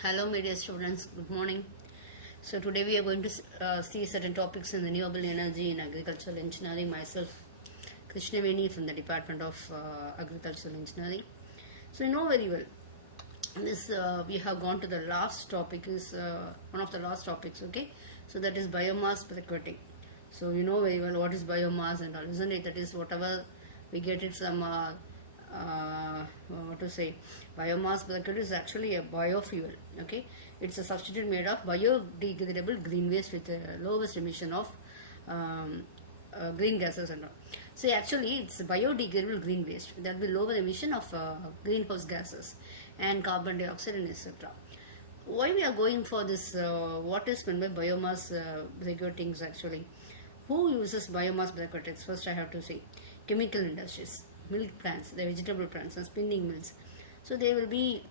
Hello, media students. Good morning. So today we are going to see certain topics in renewable energy in agricultural engineering. Myself, Krishnaveni from the Department of Agricultural Engineering. So you know very well. This we have gone to the last topic is one of the last topics. Okay, so that is biomass briquetting. So you know very well what is biomass and all, isn't it? That is whatever we get it from what to say, biomass briquette is actually a biofuel. Okay, it's a substitute made of biodegradable green waste with the lowest emission of um, green gases and all. So actually it's biodegradable green waste that will lower emission of greenhouse gases and carbon dioxide and etc. Why we are going for this? What is meant by biomass briquettings actually? Who uses biomass briquettes? First I have to say chemical industries, milk plants, the vegetable plants and spinning mills. So they will be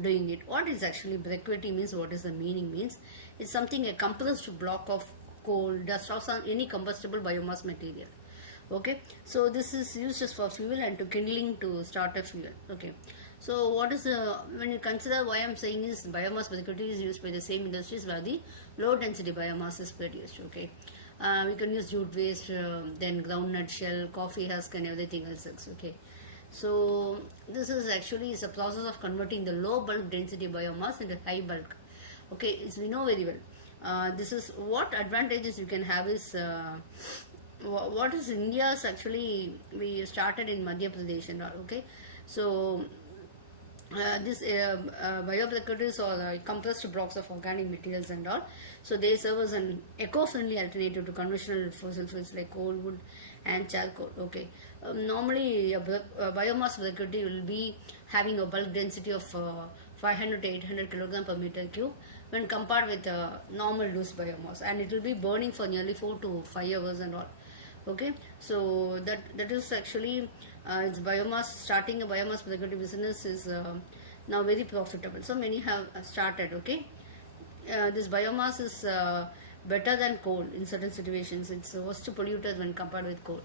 doing it. What is actually briquetting means? What is the meaning means? It's something, a compressed block of coal, dust or some any combustible biomass material. Okay, so this is used just for fuel and to kindling to start a fuel. Okay, so what is the, when you consider, why I'm saying is biomass briquetting is used by the same industries where the low density biomass is produced. Okay, we can use jute waste, then groundnut shell, coffee husk and everything else. Okay, so this is actually is a process of converting the low bulk density biomass into high bulk. Okay, as we know very well. This is what advantages you can have is what is India's actually, we started in Madhya Pradesh and all. Okay, so this biobriquettes or compressed blocks of organic materials and all. So they serve as an eco-friendly alternative to conventional fossil fuels like coal, wood, and charcoal. Okay, normally a biomass briquette will be having a bulk density of 500 to 800 kilogram per meter cube when compared with normal loose biomass, and it will be burning for nearly 4 to 5 hours and all. Okay, so that is actually it's biomass, starting a biomass briquette business is now very profitable, so many have started. Okay, this biomass is better than coal in certain situations. It's worst polluter when compared with coal.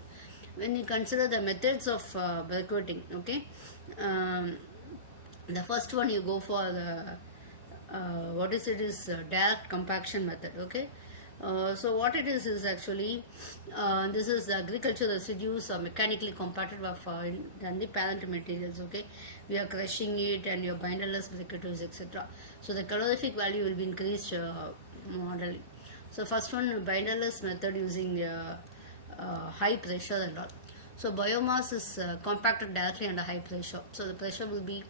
When you consider the methods of briquetting, okay, the first one you go for the what is it is direct compaction method. Okay, so what it is actually this is the agricultural residues are mechanically compacted than the parent materials. Okay, we are crushing it and your binderless briquettes etc. So the calorific value will be increased moderately. So first one, binderless method using high pressure and all. So biomass is compacted directly under high pressure. So the pressure will be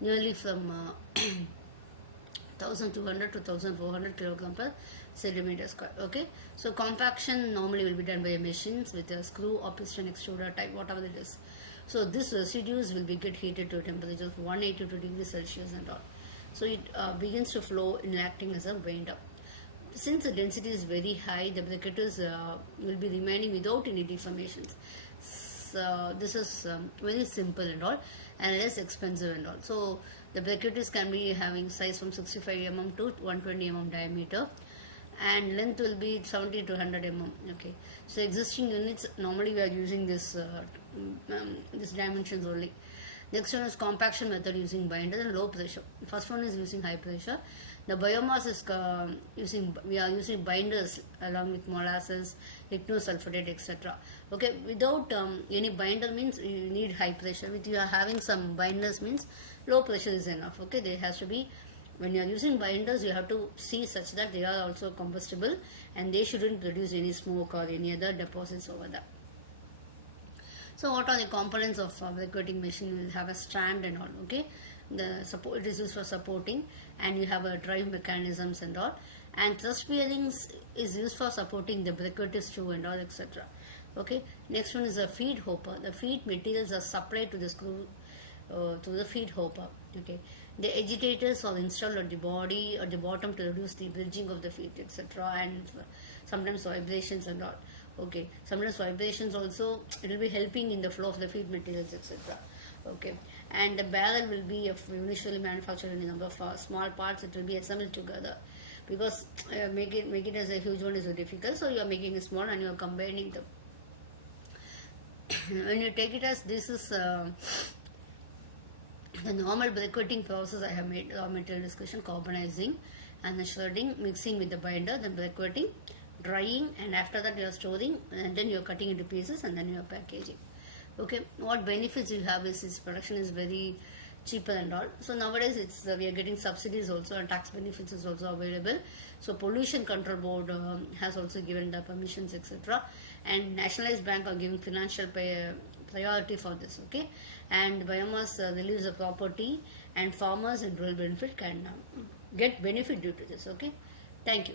nearly from 1200 to 1400 kilogram per centimeter square. Okay, so compaction normally will be done by machines with a screw or piston extruder type, whatever it is. So this residues will be get heated to a temperature of 182 degrees Celsius and all. So it begins to flow in acting as a binder. Since the density is very high, the briquettes will be remaining without any deformations. So this is very simple and all, and less expensive and all. So the briquettes can be having size from 65 mm to 120 mm diameter, and length will be 70 to 100 mm. Okay, so existing units normally we are using this this dimensions only. Next one is compaction method using binder and low pressure. First one is using high pressure. The biomass is we are using binders along with molasses, lignosulfonate etc. Okay, without any binder means you need high pressure. With you are having some binders means low pressure is enough. Okay, there has to be, when you are using binders you have to see such that they are also combustible and they shouldn't produce any smoke or any other deposits over there. So what are the components of briquetting machine? You will have a strand and all. Okay, the support, it is used for supporting, and you have a drive mechanisms and all, and thrust bearings is used for supporting the briquettes too and all etc. Okay, next one is a feed hopper. The feed materials are supplied to the screw to the feed hopper. Okay, the agitators are installed at the body or the bottom to reduce the bridging of the feed etc. and sometimes vibrations and all. Okay, sometimes vibrations also, it will be helping in the flow of the feed materials etc. Okay, and the barrel will be usually manufactured in a number of small parts. It will be assembled together because make it as a huge one is so difficult. So you are making it small and you are combining them. When you take it as this is The normal briquetting process I have made raw material discussion, carbonizing and then shredding, mixing with the binder, then briquetting, drying, and after that you are storing, and then you are cutting into pieces, and then you are packaging. Okay, what benefits you have is this production is very cheaper and all. So nowadays we are getting subsidies also, and tax benefits is also available. So pollution control board has also given the permissions, etc., and nationalized bank are giving financial priority for this. Okay, and biomass relieves the property, and farmers and rural benefit can get benefit due to this. Okay, thank you.